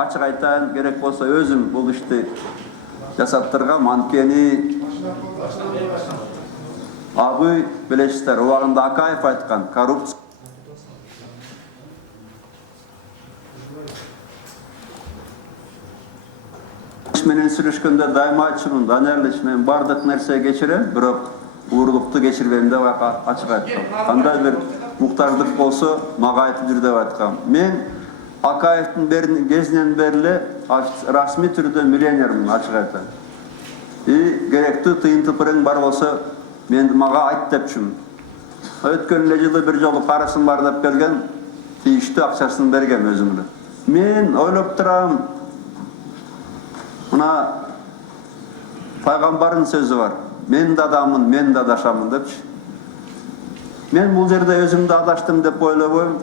açık aytayın, gerek bolsa özüm bul işti жасаттыргам. Анткени абый билесиздер, убагында Акаев айткан, коррупция менен сүйлөшкөндө дайыма айтчумун, Даниярлич, мен бардык нерсе кечирем, бирок уурлукту кечирбейм деп ачык айткам. Кандай бир муктаждык болсо мага айтып жүр деп айткам. Мен Акаевдин кезинен бери расмий түрдө миллионермин, ачык айтам. Керектүү тыйынтыпырың бар болсо мага айт депчүмүн. Өткөн эле жылы бир жолу карасым бар деп келген, тийиштүү акчасын бергем өзүм эле. Мен ойлоп турам, мына пайгамбардын сөзү бар. Мен да адаммын, мен да адашамын депчи. Мен бул жерде өзүмдү адаштым деп ойлобойм.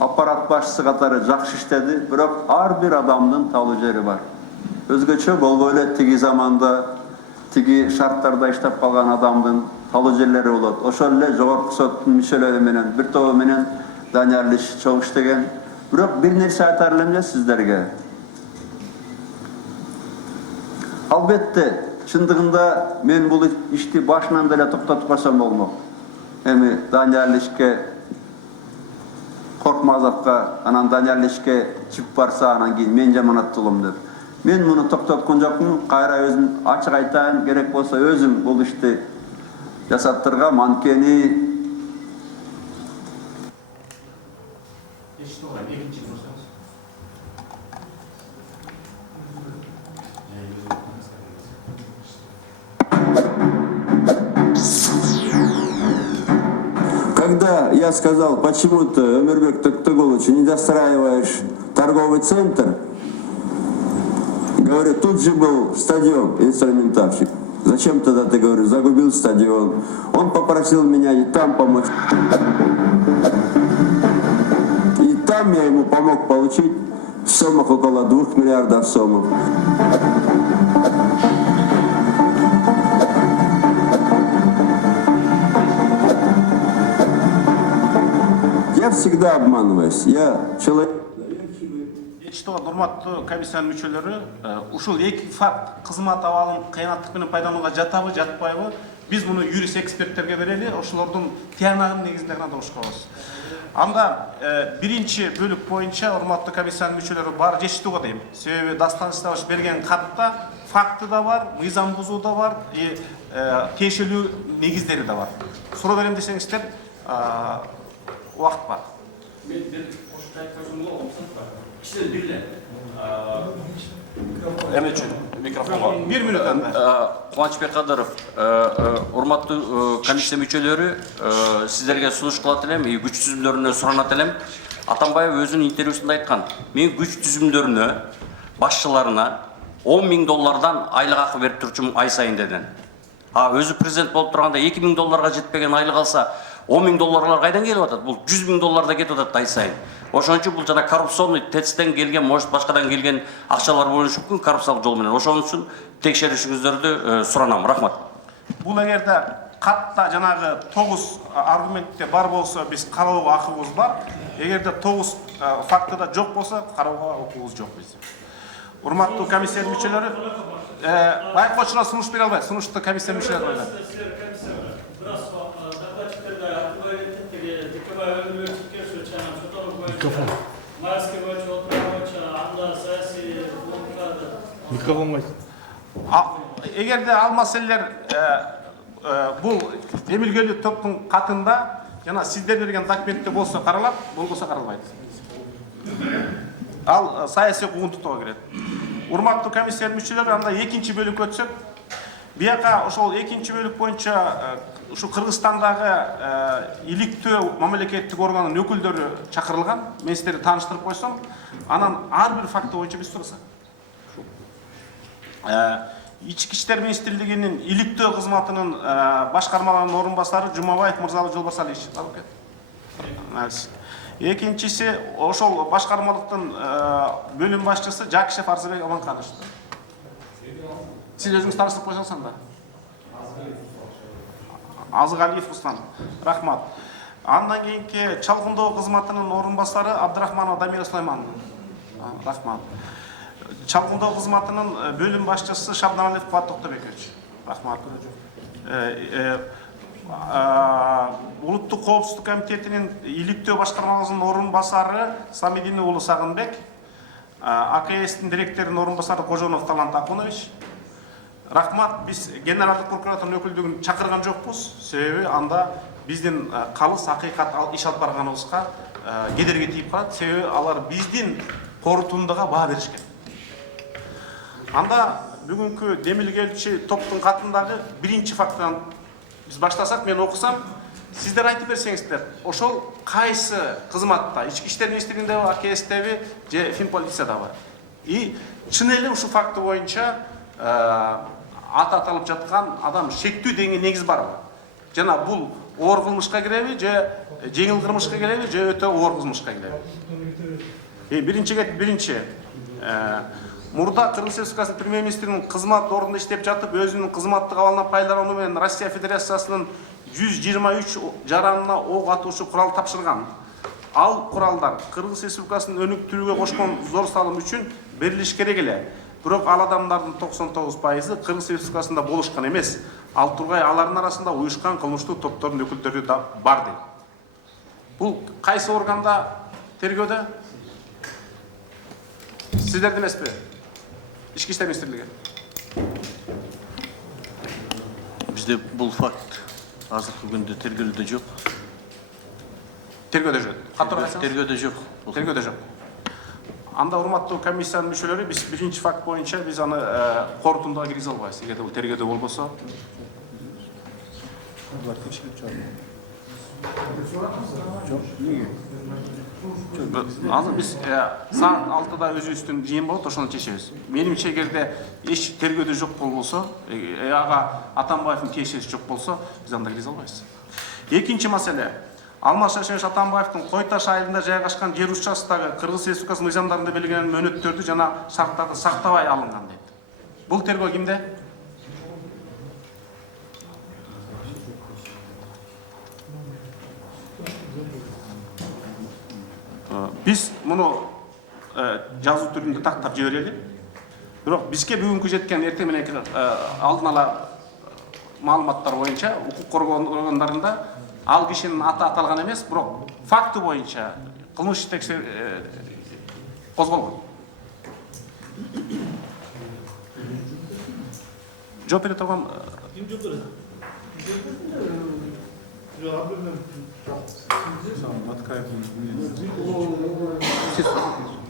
Аппарат башчысы катары жакшы иштеди, бирок ар бир адамдын талуу жери бар. Өзгөчө болбой эле тиги заманда, тиги шарттарда иштеп калган адамдын талуу жерлери болот. Ошол эле жогорку соттун мүчөлөрү менен, бир тобу менен Даниярлич чогуу иштеген. Бирок бир нерсе айтар элем сиздерге. Албетте, чындыгында мен бул ишти башынан деле токтотуп койсом болмок. Эми Даниярличке Коркмазовго, анан Даниярличке чип барса, анан кийин мен жаманаттуулум деп. Мен муну токтоткон жокмун, кайра өзүм ачык айтайын, керек болсо өзүм бул ишти жасаттыргам. Анткени когда я сказал, почему ты, Өмурбек Токтогулович, не достраиваешь торговый центр, говорю, тут же был стадион, инструментальщик. Зачем тогда, ты, говорю, загубил стадион? Он попросил меня и там помочь. И там я ему помог получить в суммах около 2 миллиардов сомов. Я всегда обманываюсь. Я человек... Урматтуу комиссиянын мүчөлөрү, ушул эки факт кызмат абалын кыянаттык менен пайдаланууга жатабы, жатпайбы? Биз муну юрист эксперттерге берели, ошолордун тыянагынын негизинде гана добуштабыз. Анда биринчи бөлүк боюнча урматтуу комиссиянын мүчөлөрү баары жетиштүү дейм. Себеби Дастан Исламович берген катта факты да бар, мыйзам бузуу да бар, тиешелүү негиздери да бар. Суроо берем десеңиздер, убакыт бар. Мен ошо айтпашым болом, кишилер бириле. Эме үчүн микрофонго 1 мүнөт анда. Кубанычбек Кадыров, урматтуу комиссия мүчөлөрү, сиздерге сунуш кылат элем, күч түзүмдөрүнө суранат элем. Атамбаев өзүнүн интервьюсунда айткан, мен күч түзүмдөрүнө, башчыларына $10.000 айлык акы берип турчумун ай сайын деден. Өзү президент болуп турганда $2.000 жетпеген айлык алса, $10.000 кайдан келип атат? Бул $100.000 да кетип атат ай сайын. Ошон үчүн бул жана коррупционный ТЭЦтен келген, может башкадан келген акчалар болушу мүмкүн коррупциялык жол менен. Ошон үчүн текшеришиңиздерди суранам. Рахмат. Бул эгерде катта жанагы 9 аргументте бар болсо, биз кароого акыбыз бар. Эгерде 9 фактыда жок болсо, кароого акыбыз жок биз. Урматтуу комиссия мүчөлөрү, байкоочуна сунуш бере албайт. Сунушту комиссия мүчөлөрү берет. Микрофон. Эгерде ал маселелер бул эмилгелүү топтун катында жана сиздер берген документте болсо каралат, болбосо каралбайт. Ал саясий куугунтуктууга кирет. Урматтуу комиссия мүчөлөрү, анда экинчи бөлүккө өтсөк, бияка ошол экинчи бөлүк боюнча ушу Кыргызстандагы иликтөө мамлекеттик органдын өкүлдөрү чакырылган. Мен сиздерди тааныштырып койсом, анан ар бир факты боюнча биз турсак. Ички иштер министрлигинин иликтөө кызматынын башкармаларынын орун басары Жумабаев Мырзалы Жолбасалович. Экинчиси ошол башкармалыктын бөлүм башчысы Жакишев Арзыбек Аманканович. Сиз өзүңүз тааныштырып койсоңуз анда. Азыгалиев Руслан. Рахмат. Андан кийинки чалгындоо кызматынын орун басары Абдрахманова Дамира Сулайман. Рахмат. Чалгындоо кызматынын бөлүм башчысы Шабнаналиев Кубат Токтобекович. Рахмат. Улуттук коопсуздук комитетинин иликтөө башкармасынын орун басары Самидин уулу Сагынбек, АКСтин директорунун орун басары Кожонов Талант Акунович. Рахмат, биз генералдык прокуратуранын өкүлдүгүн чакырган жокпуз. Себеби анда биздин калыс акыйкат иш алып барганыбызга кедерги тийип калат. Себеби алар биздин корутундага баа беришкен. Анда бүгүнкү демилгелчи топтун катындагы биринчи фактынан биз баштасак, мен окусам, сиздер айтып берсеңиздер, ошол кайсы кызматта, ички иштер министрлигиндеби, АКСтеби, же Финполициядабы. И чын эле ушул факты боюнча аты аталып жаткан адам шектүү деген негиз барбы? Жана бул оор кылмышка киреби, же жеңил кылмышка киреби, же өтө оор кылмышка киреби? Биринчи мурда Кыргыз Республикасынын премьер-министринин кызмат ордунда иштеп жатып, өзүнүн кызматтык абалынан пайдалануу менен Россия Федерациясынын 123 жаранына ок атуучу курал тапшырган. Ал куралдар Кыргыз Республикасынын өнүктүрүүгө кошкон зор салым үчүн берилиш керек эле. Бирок ал адамдардын 99% Кыргыз Республикасында болушкан эмес. Ал тургай алардын арасында уюшкан кылмыштуу топтордун өкүлдөрү да бар дейт. Бул кайсы органда тергөөдө? Сиздерде эмеспи? Ички иштер министрлиги. Бизде бул факт азыркы күндө тергөөлдө жок. Тергөөдө жок. Катары кайсыңыз? Тергөөдө жок. Тергөөдө жок. Анда урматтуу комиссиянын мүчөлөрү, биз биринчи факт боюнча биз аны корутундага киргизе албайбыз. Эгерде бул тергөөдө болбосо. Азыр биз саат 6-да өзүбүздүн жыйын болот, ошону чечебиз. Менимче эгерде эч тергөөдө жок болбосо, ага Атамбаевдин тиешеси жок болсо, биз анда киргизе албайбыз. Экинчи маселе. Алмаз Шайшенович Атамбаевдин Кой Таш айылында жайгашкан жер участогу Кыргыз Республикасынын мыйзамдарында белгиленген мөөнөттөрдү жана шарттарды сактабай алынган дейт. Бул тергөө кимде? Биз муну жазуу түрүндө тактап жиберели. Бирок бизге бүгүнкү жеткен эртең мененки алдын ала маалыматтар боюнча укук коргоо органдарында ал кишинин аты аталган эмес, бирок факты боюнча кылмыш козголгон. Жооп бере турган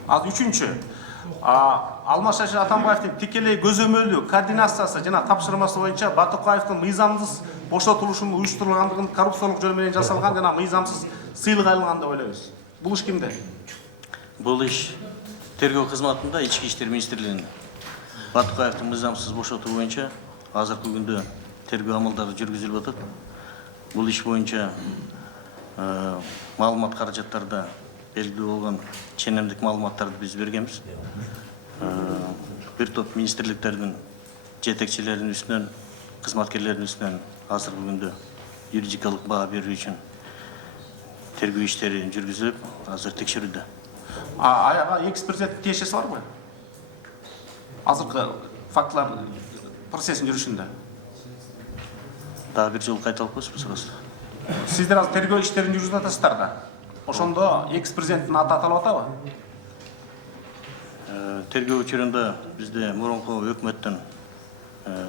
Az üçüncü, Алмаз Шайшенович Атамбаевдин тикелей көзөмөлдүү координациясы жана тапшырмасы боюнча Батукаевдин мыйзамсыз бошотулушунун уюштурулгандыгын коррупциялык жол менен жасалган жана мыйзамсыз сыйлык алынган деп ойлойбуз. Бул иш кимде? Бул иш тергөө кызматында ички иштер министрлигинде. Батукаевдин мыйзамсыз бошотуу боюнча азыркы күндө тергөө амалдары жүргүзүлүп атат. Бул иш боюнча маалымат каражаттарда белгилүү болгон ченемдик маалыматтарды биз бергенбиз. Бир топ министрликтердин жетекчилеринин үстүнөн, кызматкерлеринин үстүнөн азыркы күндө юридикалык баа берүү үчүн тергөө иштери жүргүзүлүп, азыр текшерүүдө. Аяга эксперт тиешеси барбы? Азыркы фактылар процесстин жүрүшүндө. Дагы бир жолу кайталып коесузбу суроосу? Сиздер азыр тергөө иштерин жүргүзүп атасыздар да. Ошондо экс-президенттин аты аталып атабы? Тергөө учурунда бизде мурунку өкмөттүн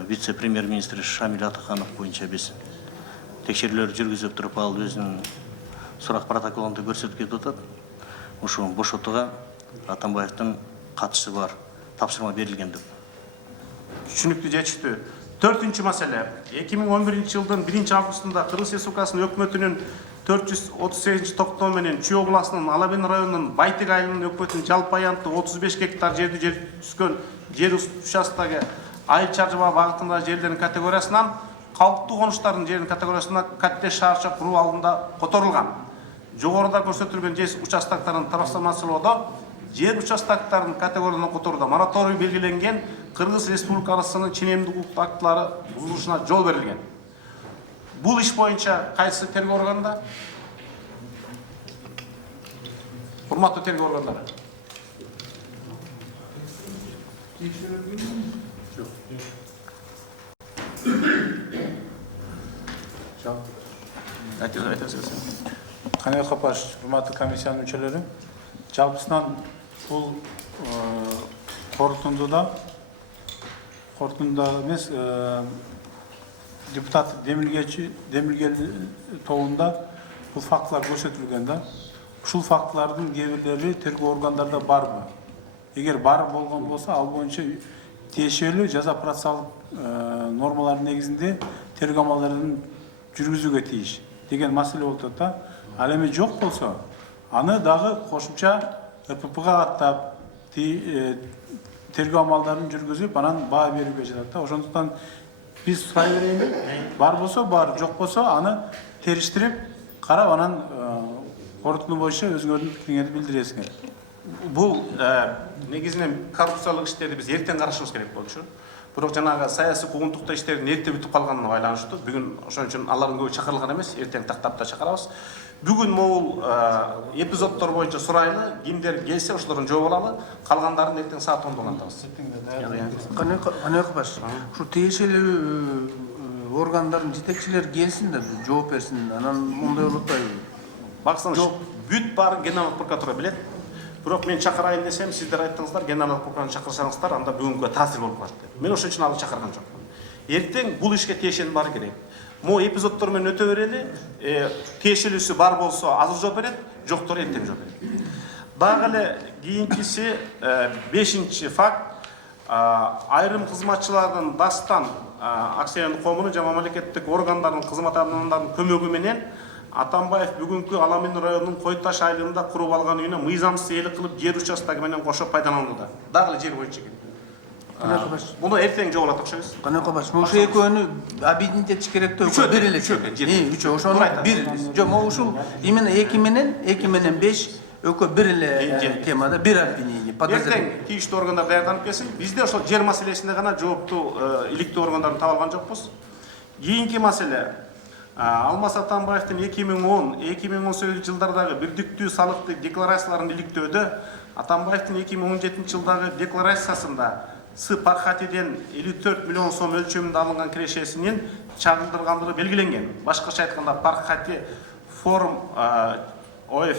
вице-премьер-министри Шамиль Атаханов боюнча биз текшерүүлөр жүргүзүп туруп, ал өзүнүн сурак протоколунда көрсөтүп кетип атат. Ушул бошотууга Атамбаевдин катышы бар, тапшырма берилген деп. Түшүнүктүү, жетиштүү. Төртүнчү маселе. 2011-жылдын 1-августунда Кыргыз Республикасынын өкмөтүнүн 438 токтоо менен Чүй областынын Алабин районунун Байтек айылынын өкмөтүнүн жалпы аянты 35 гектар жерди жер түскөн жер участогу айыл чаржыма багытындагы жерлердин категориясынан калктуу конуштардын жеринин категориясына Каттеш шаарча куруу алдында которулган. Жогоруда көрсөтүлгөн жер участокторун трансформациялоодо жер участокторун категориясына которууда мораторий белгиленген Кыргыз Республикасынын ченемдик укук актылары бузулушуна жол берилген. Бул иш боюнча кайсы тергөө органында? Урматтуу тергөө органдары. Қанай Қапаш, урматтуу комиссиянын мүчөлөрү, жалпысынан бул корутундуда эмес, депутат Демиргел тобунда бул фактылар көрсөтүлгөн да. Ушул фактылардын кээ бирлери тергөө органдарда барбы? Эгер бар болгон болсо, ал боюнча тиешелүү жаза процессуалдык нормалардын негизинде тергөө амалдарын жүргүзүүгө тийиш деген маселе болуп атат да. Ал эми жок болсо, аны дагы кошумча РППга каттап, тергөө амалдарын жүргүзүп, анан баа берүүгө жатат да. Ошондуктан биз сурай берейинби? Бар болсо бар, жок болсо аны териштирип, карап анан корутунду боюнча өзүңөрдүн пикириңерди билдиресиңер. Бул негизинен коррупциялык иштерди биз эртең карашыбыз керек болчу. Бирок жанагы саясий куугунтуктуу иштердин эрте бүтүп калганына байланыштуу. Бүгүн ошон үчүн алардын көбү чакырылган эмес, эртең тактап да чакырабыз. Бүгүн могул эпизоддор боюнча сурайлы, кимдер келсе ошолордун жооп алалы, калгандарын эртең саат 10-да улантабыз. Кане Капаш, ушу тиешелүү органдардын жетекчилери келсин да жооп берсин, анан мындай болуп атпайбы? Баксаңыз, бүт баарын генералдык прокуратура билет. Бирок мен чакырайын десем, сиздер айттыңыздар, генералдык прокуратураны чакырсаңыздар, анда бүгүнгү таасир болуп калат деп. Мен ошон үчүн аны чакырган жокмун. Эртең бул ишке тиешенин баары керек. Могу эпизоддор менен өтө берели, тиешелүүсү бар болсо азыр жооп берет, жоктор эртең жооп берет. Дагы эле кийинкиси 5-чи факт, айрым кызматчылардын дастан акционерлик коомунун жана мамлекеттик органдардын кызмат адамдарынын көмөгү менен Атамбаев бүгүнкү Аламин районунун Кой Таш айылында куруп алган үйүнө мыйзамсыз ээлик кылып жер участогу менен кошо пайдаланууда. Дагы эле жер боюнча экен. Муну эртең жоолот окшойбуз. Кане Капаш, ошо экөөнү объединить этиш керек да. Бир эле. Үчөө, ошону бир. Жок, могу ушул именно 2 менен 5 экөө бир эле темада бир обвинение. Эртең тийиштүү органдар даярданып келсин. Бизде ошол жер маселесинде гана жооптуу иликтүү органдарды таба алган жокпуз. Кийинки маселе Алмаз Атамбаевдин 2010-2018 жылдардагы бирдиктүү салыктык декларацияларын иликтөөдө Атамбаевдин 2017 жылдагы декларациясында С. Пархатиден 54 миллион сом өлчөмүндө алынган кирешесинин чагылдыргандыгы белгиленген. Башкача айтканда, Пархати форум ОФ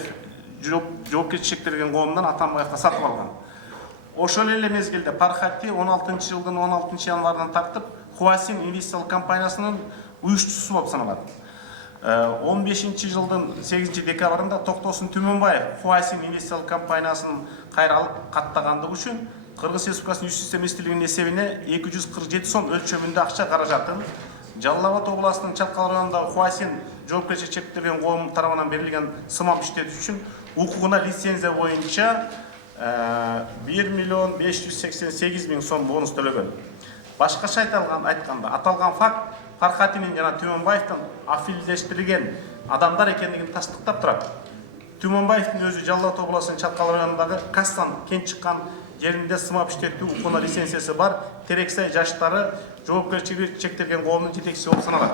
жоопкерчиликтенген коомунан Атамбаевга сатып алган. Ошол эле мезгилде Пархати 16 жылдын 16 январынан тартып Хуасин инвестициялык компаниясынын уюштуусу болуп саналат. 15 жылдын 8 декабрында Токтосун Түмөнбаев Хуасин инвестициялык компаниясынын кайра алып каттагандыгы үчүн Кыргыз Республикасынын Юстиция министрлигинин эсебине 247 сом өлчөмүндө акча каражатын Жалал Абад областынын Чалкал районундагы Хуасин жоопкерчиликке чектелген коом тарабынан берилген сымап иштетүү үчүн укугуна лицензия боюнча 1 миллион 588 миң сом бонус төлөгөн. Башкача айтканда, аталган факт Пархатинин жана Түмөнбаевдин аффилдештирилген адамдар экендигин тастыктап турат. Түмөнбаевдин өзү Жалал Абад областынын Чалкал районундагы Кассан кен чыккан жеринде сымап иштетүү укугуна лицензиясы бар Терексай жаштары жоопкерчилиги чектелген коомдун жетекчиси болуп саналат.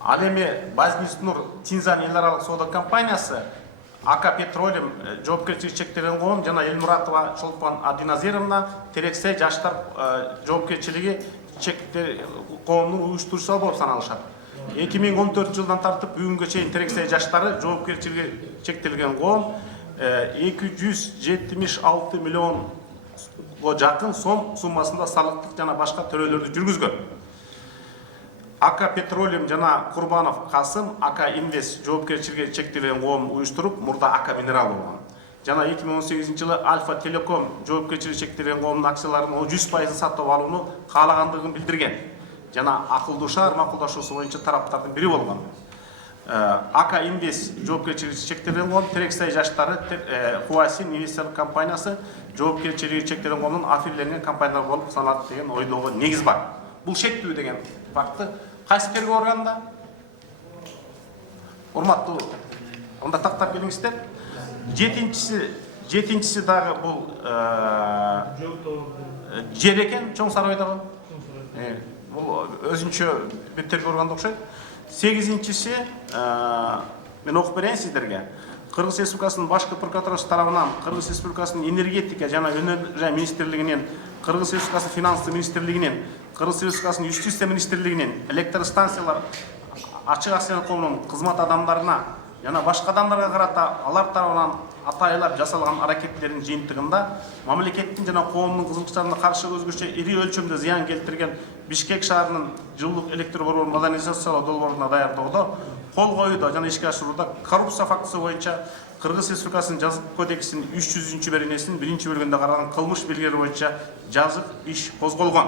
Ал эми Базнис-Нур Тинзан эл аралык соода компаниясы АК Петролиум жоопкерчилиги чектелген коом жана Элмуратова Чолпан Адиназировна Терексай жаштар жоопкерчилиги коомдун уюштуруусу болуп саналышат. 2014 жылдан тартып бүгүнгө чейин Терексай жаштары жоопкерчилиги чектелген коом 276 миллионго жакын сом суммасында салыктык жана башка төлөөлөрдү жүргүзгөн. АК Петролиум жана Курбанов Касым АК Инвест жоопкерчилиги чектелген коом уюштуруп, мурда АК Минерал болгон. Жана 2018 жылы Альфа Телеком жоопкерчилиги чектелген коомдун акцияларын 100% сатып алууну каалагандыгын билдирген. Жана акылдуу шаар макулдашуусу боюнча тараптардын бири болгон. АК Инвест жоопкерчилиги чектелген коом Терексай жаштары Хуасин инвестициялык компаниясы жоопкерчилиги чектелген коомдун аффилирленген компаниялар болуп саналат деген ойлоого негиз бар. Бул шектүү деген факты кайсы тергөө органында? Урматтуу, онда тактап келиңиздер. Жетинчиси дагы бул жер экен, Чоң Сарайдагы. Бул өзүнчө бир тергөө органда окшойт. 8-инчиси Мен окуп берейин сиздерге. Кыргыз Республикасынын башкы прокуратурасы тарабынан, Кыргыз Республикасынын энергетика жана өнөр министрлигинен, Кыргыз Республикасынын финансы министрлигинен, Кыргыз Республикасынын юстиция министрлигинен, электростанциялар ачык акчанын коомунун кызмат адамдарына жана башка адамдарга карата алар тарабынан атайлап жасалган аракеттердин жыйынтыгында мамлекеттин жана коомдун кызыкчылыктарына каршы өзгөчө ири өлчөмдө зыян келтирген Бишкек шаарынын жылуулук электр борборун модернизациялоо долбооруна даярдоодо, кол коюуда жана ишке ашырууда коррупция фактысы боюнча Кыргыз Республикасынын жазык кодексинин 300-беренесинин 1-бөлүгүндө каралган кылмыш белгилери боюнча жазык иш козголгон.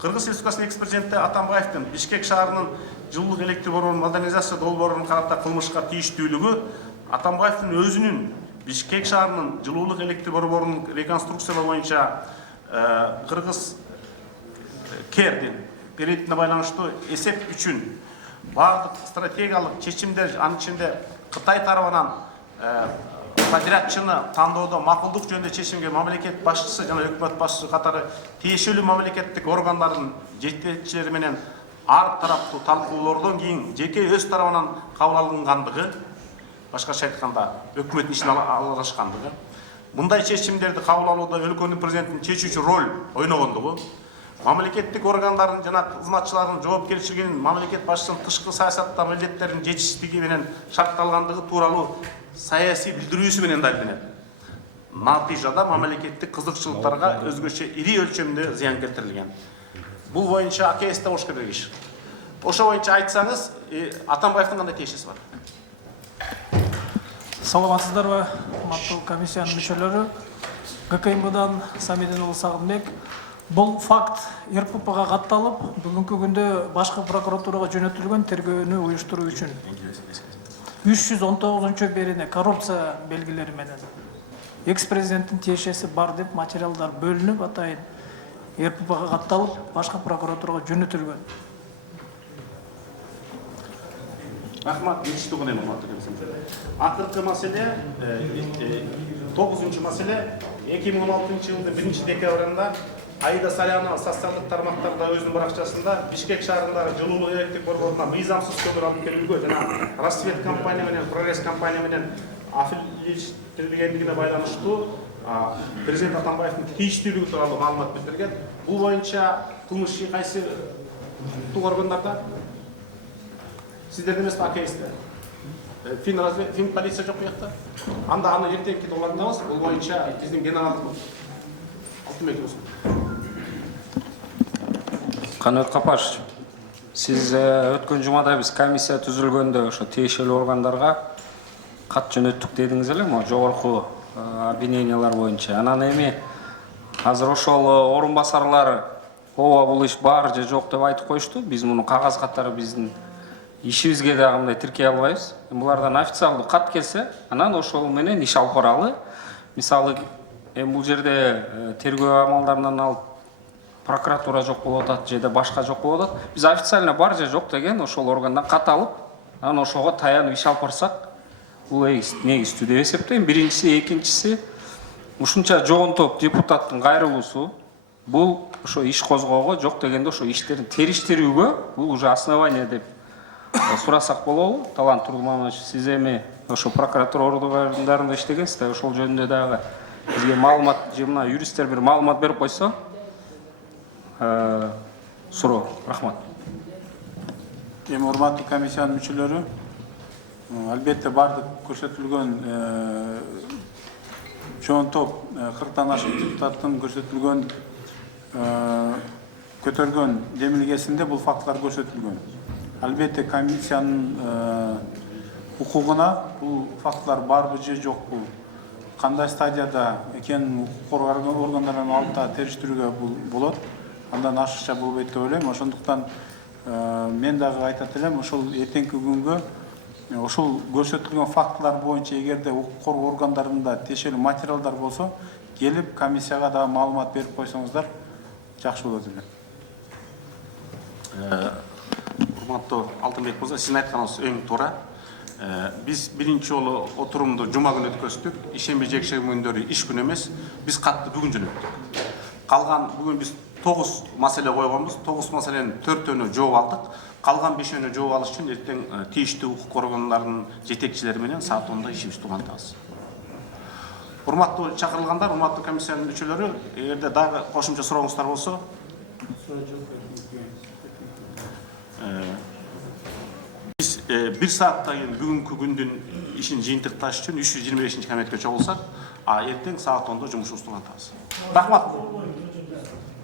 Кыргыз Республикасынын экс-президенти Атамбаевдин Бишкек шаарынын жылуулук электр борборунун модернизация долбоорунун карата кылмышка тийиштүүлүгү Атамбаевдин өзүнүн Бишкек шаарынын жылуулук электр борборунун реконструкциялоо боюнча Кыргыз Кердин кредитине байланыштуу эсеп үчүн бардык стратегиялык чечимдер, анын ичинде Кытай тарабынан подрядчыны тандоодо макулдук жөнүндө чечимге мамлекет башчысы жана өкмөт башчысы катары тиешелүү мамлекеттик органдардын жетекчилери менен ар тараптуу талкуулоодон кийин жеке өз тарабынан кабыл алынгандыгы, башкача айтканда өкмөттүн ишине аралашкандыгы, мындай чечимдерди кабыл алууда өлкөнүн президентинин чечүүчү роль ойногондугу, мамлекеттик органдардын жана кызматчылардын жоопкерчилигинин мамлекет башчысынын тышкы саясатта милдеттерин жетишсиздиги менен шартталгандыгы тууралуу саясий билдирүүсү менен далилденет. Натыйжада мамлекеттик кызыкчылыктарга өзгөчө ири өлчөмдө зыян келтирилген. Бул боюнча АКС болуш керек иш. Ошо боюнча айтсаңыз, Атамбаевдин кандай тиешеси бар? Саламатсыздарбы, урматтуу комиссиянын мүчөлөрү. ГКМБдан Самидин уулу Сагынбек. Бул факт РППга катталып, бүгүнкү күндө башкы прокуратурага жөнөтүлгөн тергөөнү уюштуруу үчүн 319-берене коррупция белгилери менен экс-президенттин тиешеси бар деп материалдар бөлүнүп, атайын РППга катталып, башкы прокуратурага жөнөтүлгөн. Рахмат, жетиштүү эми урматтуу комиссия. Акыркы маселе, 9-чу маселе 2016-жылдын 1-декабрында Аида Салянова социалдык тармактарда өзүнүн баракчасында Бишкек шаарындагы жылуулук электр борборуна мыйзамсыз көмүр алып келүүгө жана Рассвет компания менен Прогресс компания менен аффилиаттелгендигине байланыштуу президент Атамбаевдин тийиштүүлүгү тууралуу маалымат билдирген. Бул боюнча кылмыш иши кайсы органдарда? Сиздерде эмес, АКСте. Фин полиция жок буякта. Анда аны эртеңки доландабыз. Бул боюнча биздин генералдык алтынбек болсун. Канат Капашевич, сиз өткөн жумада биз комиссия түзүлгөндө ошо тиешелүү органдарга кат жөнөттүк дедиңиз эле, могу жогорку обвинениялар боюнча. Анан эми азыр ошол орун басарлары ооба бул иш бар же жок деп айтып коюшту. Биз муну кагаз катары биздин ишибизге дагы мындай тиркей албайбыз. Булардан официалдуу кат келсе, анан ошол менен иш алып баралы. Мисалы, бул жерде тергөө амалдарынан алып прокуратура жок болуп атат же башка жок болуп атат. Биз официально бар же жок деген ошол органдан кат алып, анан ошого таянып иш алып барсак, бул негиздүү деп эсептейм. Биринчиси, экинчиси, ушунча жоонтоп депутаттын кайрылуусу бул ошо иш козгоого, жок дегенде ошо иштерин териштирүүгө бул уже основание деп сурасак болобу? Талант Тургуманович, сиз эми ошо прокуратура органдарында иштегенсиз да, ошол жөнүндө дагы бизге маалымат же мына юристтер бир маалымат берип койсо, суроо. Рахмат. Эми урматтуу комиссиянын мүчөлөрү, албетте бардык көрсөтүлгөн чоң топ 40-тан ашык депутаттын көрсөтүлгөн көтөргөн демилгесинде бул фактылар көрсөтүлгөн. Албетте комиссиянын укугуна бул фактылар барбы же жокпу, кандай стадияда экенин укук органдарынан алып да териштирүүгө болот. Андан ашыкча болбойт деп ойлойм. Ошондуктан мен дагы айтат элем, ошол эртеңки күнгө ошол көрсөтүлгөн фактылар боюнча эгерде укук коргоо органдарында тиешелүү материалдар болсо, келип комиссияга дагы маалымат берип койсоңуздар жакшы болот эле. Урматтуу Алтынбек мырза, сиздин айтканыңыз өң туура. Биз биринчи жолу отурумду жума күнү өткөздүк. Ишемби жекшемби күндөрү иш күнү эмес. Биз катты бүгүн жөнөттүк. Калган бүгүн биз 9 маселе койгонбуз. 9 маселенин 4-өнө жооп алдык. Калган 5-өнө жооп алыш үчүн эртең тийиштүү укук органдарынын жетекчилери менен саат 10-да ишибизди улантабыз. Урматтуу чакырылгандар, урматтуу комиссиянын мүчөлөрү, эгерде дагы кошумча сурооңуздар болсо, биз 1 сааттан кийин бүгүнкү күндүн ишин жыйынтыкташ үчүн 325-комитетке чогулсак, а эртең саат 10-да жумушубузду улантабыз. Рахмат.